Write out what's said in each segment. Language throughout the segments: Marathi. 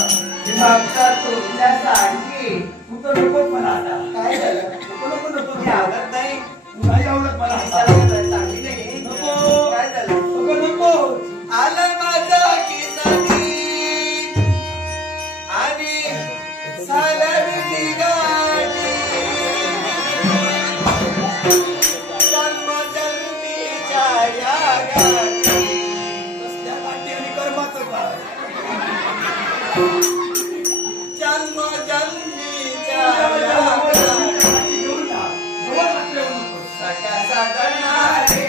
मागचा तुझ्यासाठी तू तर नकोच मला आता काय झालं नको नको नको आवडत नाही नाही आवडत मला चांगली नाही नको काय झालं नको नको आलं माझा किसानी आणि सालवी गाडी जन्म जन्मीच्या या गाडी कसल्या गाठी आणि कर्माचं काय जन्म जन्मीच्या सका सगणारे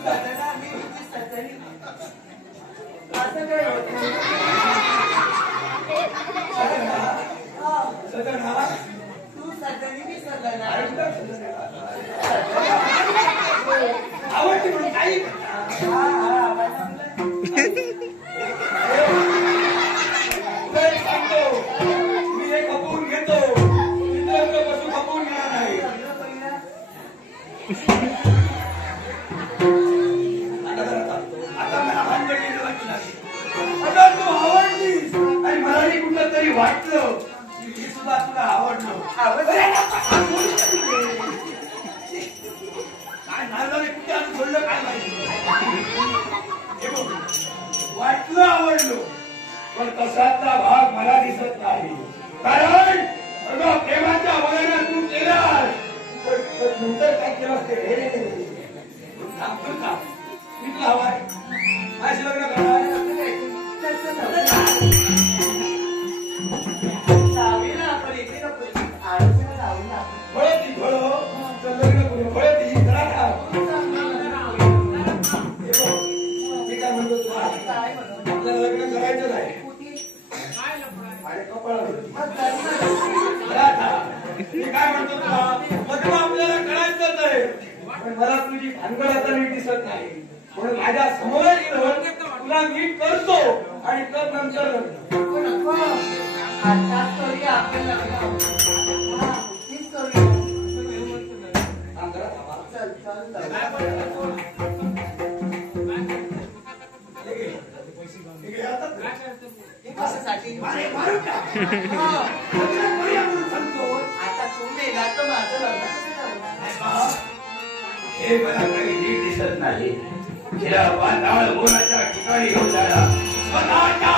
सजना मी तुझी सजनी असं काय होत सजना तू सजनी मी सजना आवडती म्हणून काही सांगतो मी हे खपवून घेतो पशु खपवून घेणार नाही आता मला भानगड आता तू आवडलीस आणि मलाही कुठलं तरी वाटलं की मी सुद्धा तुला आवडलो काय नारदाने कुठे आणून सोडलं काय माहिती वाटलं आवडलो पण तसाचा भाग मला दिसत नाही कारण प्रेमाच्या वयानं तू केलास नंतर काय केलं ते सांगतो का मी तुला हवाय माझी लग्न करणार आपण इथे फळती फळ लग्न करू फळती मी काय म्हणतो तुला आपल्याला लग्न करायचं आहे मी काय म्हणतो तुला लग्न आपल्याला करायचंच आहे पण मला तुझी भानगड आता नीट दिसत नाही म्हणून माझ्या समोर येऊन तुला नीट करतो आणि तर नंतर आता तुम्ही तर माझं हे मला काही नीट दिसत नाही तिला बांधाळ बोलाच्या ठिकाणी घेऊन जायला स्वतःच्या